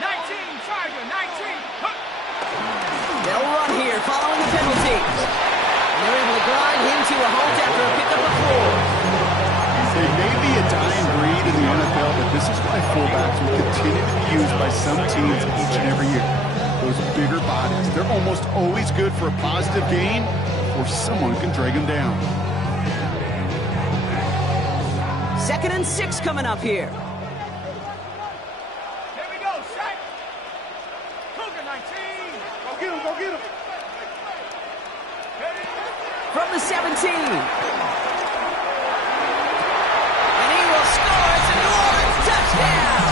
19, Tiger, 19. They'll run here following the penalty. They're able to grind him to a halt after a pickup of 4. They may be a dying breed in the NFL, but this is why fullbacks will continue to be used by some teams each and every year. Those bigger bodies, they're almost always good for a positive gain, or someone can drag them down. Second and 6 coming up here. Here we go, set. Cougar 19. Go get him, go get him. From the 17. And he will score. It's a New Orleans touchdown.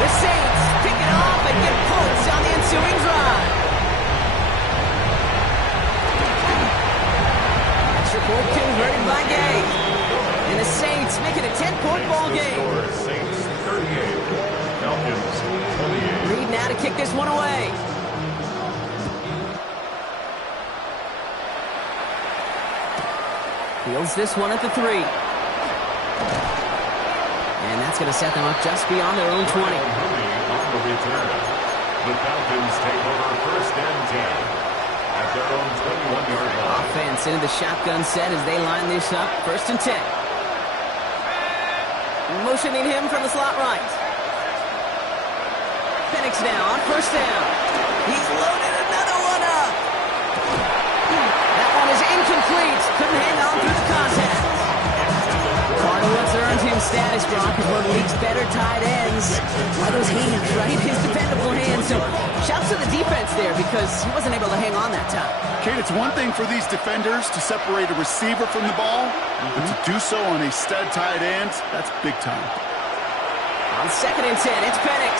The Saints pick it off and get points on the ensuing drive. Extra point converted by Gay. And the Saints make it a 10-point ball game. Saints 38, Falcons 28. Reed now to kick this one away. Fields this one at the 3. And that's going to set them up just beyond their own 20. On the return, the Falcons take over first and 10 at their own 21-yard line. Offense into the shotgun set as they line this up. First and 10. Motioning him from the slot right. Penix now on first down. He's loaded another one up. That one is incomplete. Couldn't hang on through the contact. Part of what's earned him status, Brock, is one of the league's better tight ends are those hands, right? His dependable hands. So shouts to the defense there because he wasn't able to hang on that time. Kate, it's one thing for these defenders to separate a receiver from the ball, but to do so on a stud tight end, that's big time. On 2nd and 10, it's Penix.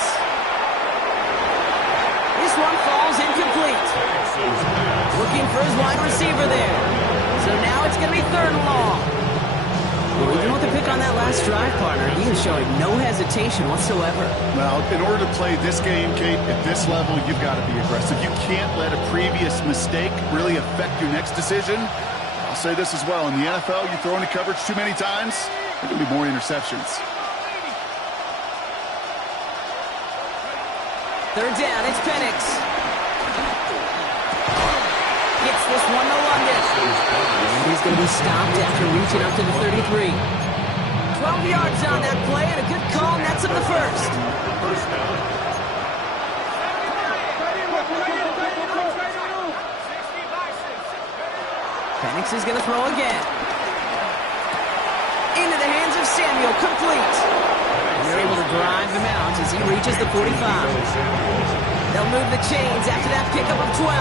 This one falls incomplete. Looking for his wide receiver there. So now it's going to be 3rd and long. Well, even with the pick on that last drive, partner, he is showing no hesitation whatsoever. Well, in order to play this game, Kate, at this level, you've got to be aggressive. You can't let a previous mistake really affect your next decision. I'll say this as well. In the NFL, you throw into coverage too many times, there can be more interceptions. 3rd down, it's Penix. Gets this one to London. And he's going to be stopped after reaching up to the 33. 12 yards on that play, and a good call nets him the first. Penix is going to throw again. Into the hands of Samuel, complete. And they're able to drive him out as he reaches the 45. They'll move the chains after that pickup of 12.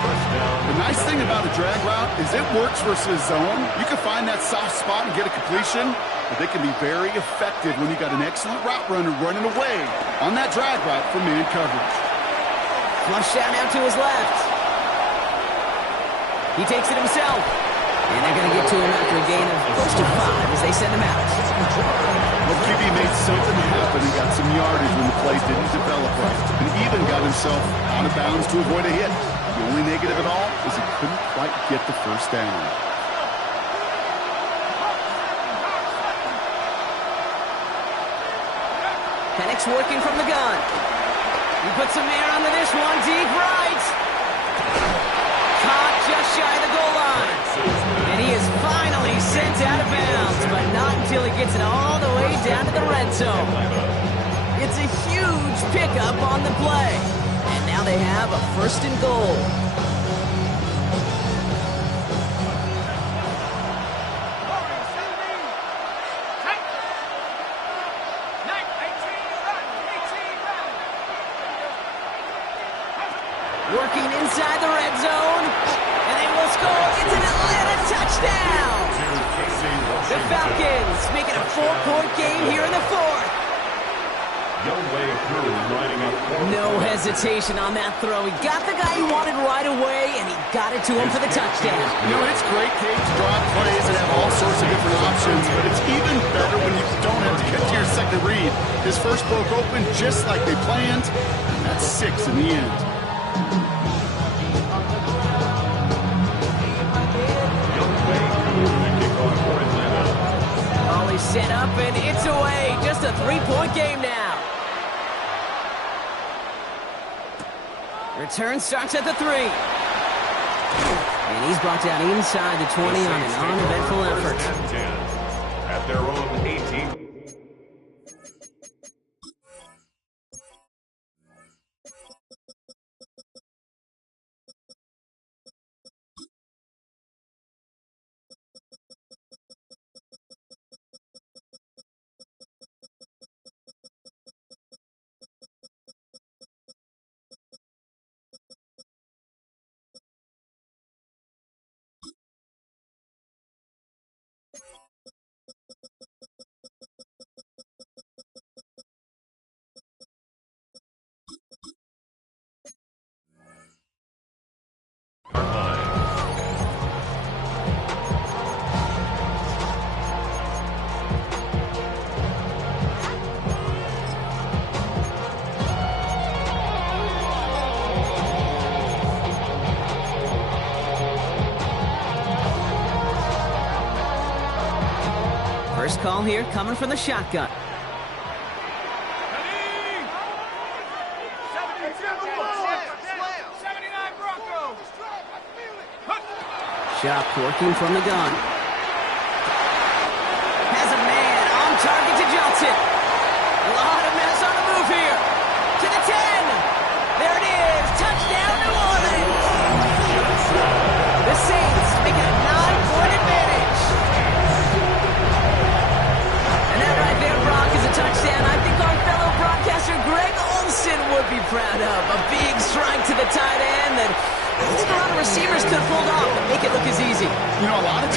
The nice thing about a drag route is it works versus zone. You can find that soft spot and get a completion, but they can be very effective when you got an excellent route runner running away on that drag route for man coverage. Flush down now to his left. He takes it himself. And they're going to get to him after a gain of close to 5 as they send him out. Well, QB made something happen and got some yardage when the play didn't develop right, and even got himself out of bounds to avoid a hit. The only negative at all is he couldn't quite get the first down. Penix working from the gun. He puts some air onto this one, deep right. Caught just shy of the goal line. And he is finally sent out of bounds, but not until he gets it all the way down to the red zone. It's a huge pickup on the play. And now they have a 1st and goal. Working inside the red zone. And they will score. It's an Atlanta touchdown. The Falcons making a 4-point game here in the 4th. No hesitation on that throw. He got the guy he wanted right away, and he got it to him for the touchdown. You know, it's great, Kate, to draw plays and have all sorts of different options, but it's even better when you don't have to get to your second read. His first broke open just like they planned, and that's 6 in the end. All is set up, and it's away. Just a 3-point game now. Return starts at the 3. And he's brought down inside the 20 on an uneventful effort. At their own 18. First call here coming from the shotgun. Shuck working from the gun. Has a man on target to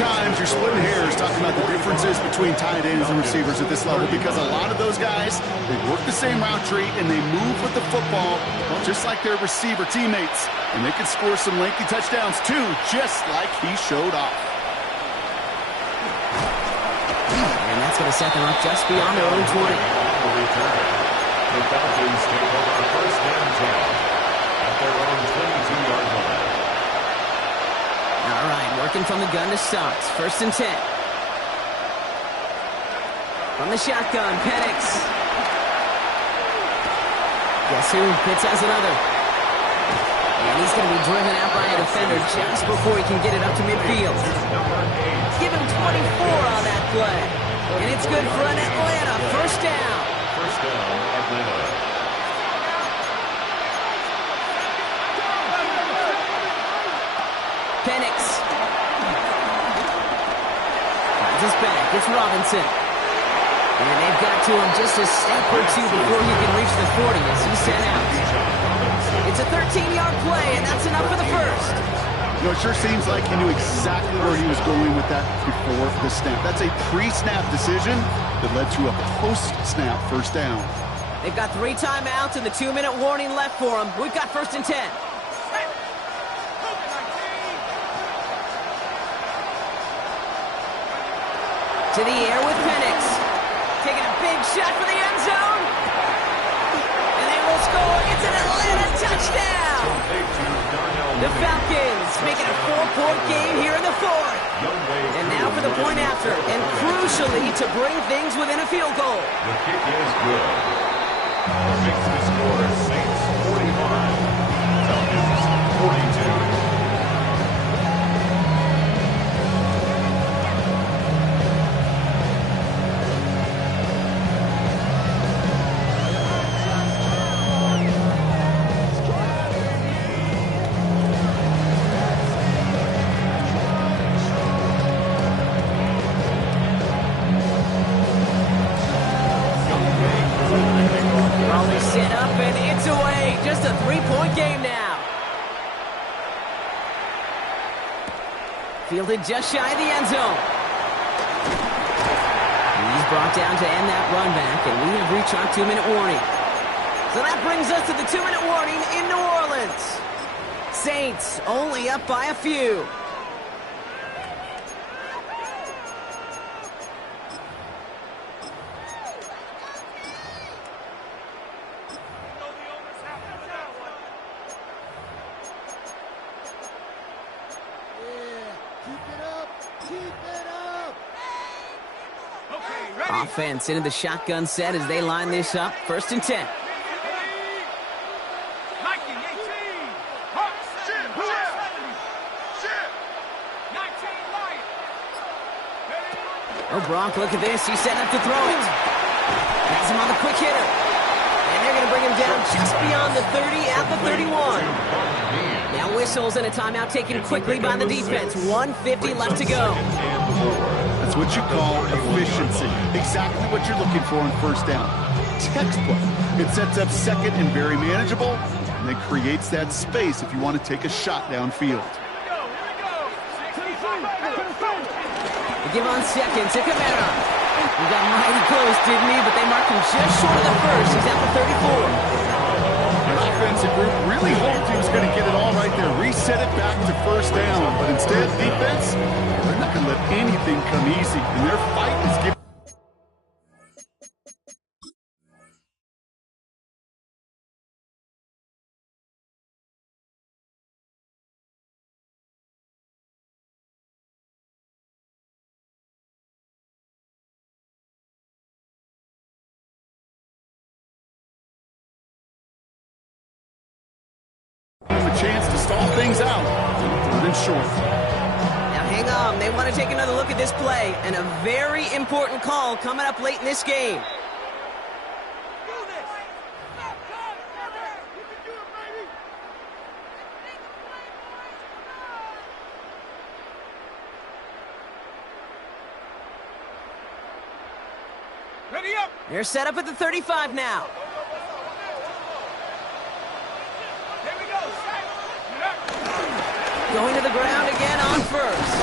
times you're splitting hairs talking about the differences between tight ends and receivers at this level, because a lot of those guys, they work the same route tree and they move with the football, well, just like their receiver teammates. And they can score some lengthy touchdowns too, just like he showed off. And that's going to set them up just beyond their own 20. The Falcons take over first and 10 at their own 22-yard line. All right, working from the gun to start. First and 10. From the shotgun, Penix. Guess who? Pitts has another. And he's going to be driven out by a defender just before he can get it up to midfield. Give him 24 on that play. And it's good for an Atlanta first down. First down, Atlanta. Penix. Finds his back. It's Robinson. And they've got to him just a step or two before he can reach the 40 as he's sent out. It's a 13-yard play, and that's enough for the first. You know, it sure seems like he knew exactly where he was going with that before the snap. That's a pre-snap decision that led to a post-snap first down. They've got 3 timeouts and the 2-minute warning left for them. We've got first and 10. To the air with Penix. Taking a big shot for the end zone. And they will score. It's an Atlanta touchdown. The Falcons making a 4-point game here in the fourth. And now for the point after. And crucially to bring things within a field goal. The kick is good. Makes the score Saints 45. Falcons 42. Just a 3-point game now. Fielded just shy of the end zone. He's brought down to end that run back, and we have reached our 2-minute warning. So that brings us to the 2-minute warning in New Orleans. Saints only up by a few. Offense into the shotgun set as they line this up. First and 10. Oh, Brock, look at this. He's setting up to throw it. Has him on the quick hitter. And they're going to bring him down just beyond the 30 at the 31. Now whistles and a timeout taken quickly by the defense. 1:50 left to go. That's what you call efficiency. Exactly what you're looking for on first down. Textbook. It sets up second and very manageable, and it creates that space if you want to take a shot downfield. They give on second to Camara. He got mighty close, didn't he? But they marked him just short of the first. He's at the 34. The offensive group really hoped he was going to get it all right there, reset it back to first down. But instead, defense, they're not going to let anything come easy. And their fight is giving. A chance to stall things out. Third and short. Now hang on. They want to take another look at this play. And a very important call coming up late in this game. Ready up. They're set up at the 35 now. Going to the ground again on first.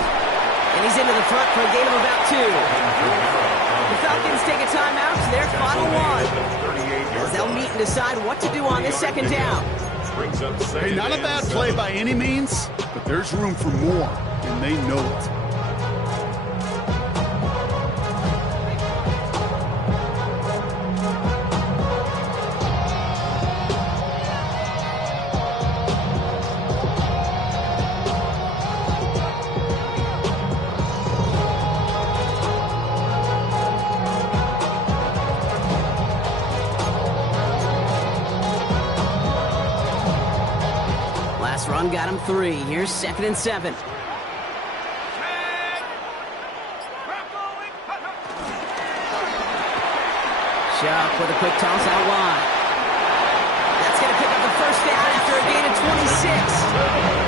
And he's into the front for a gain of about 2. The Falcons take a timeout to their final one, as they'll meet and decide what to do on this second down. Hey, not a bad play by any means, but there's room for more, and they know it. Run got him 3. Here's 2nd and 7. Shuck with a quick toss out wide. That's going to pick up the first down after a gain of 26.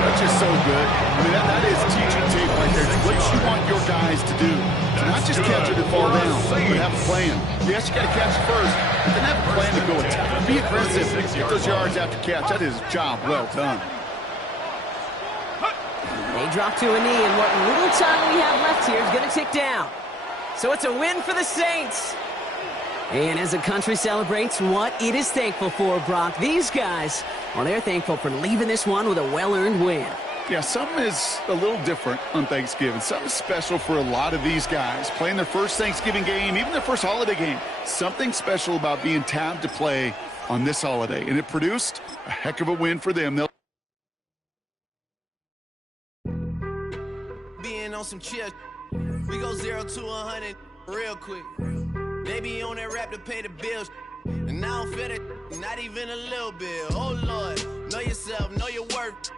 That's just so good. I mean, that is teaching tape right there. It's what you want your guys to do. To not just catch it and fall down, but have a plan. Yes, you got to catch it first, but then have a plan to go attack. Be aggressive. Get those yards after catch. That is a job well done. They drop to a knee, and what little time we have left here is going to tick down. So it's a win for the Saints. And as the country celebrates what it is thankful for, Brock, these guys, well, they're thankful for leaving this one with a well-earned win. Yeah, something is a little different on Thanksgiving. Something special for a lot of these guys. Playing their first Thanksgiving game, even their first holiday game. Something special about being tabbed to play on this holiday. And it produced a heck of a win for them. Being on some chill, we go 0 to 100 real quick. They be on that rap to pay the bills, and I don't feel it, not even a little bit. Oh Lord, know yourself, know your worth.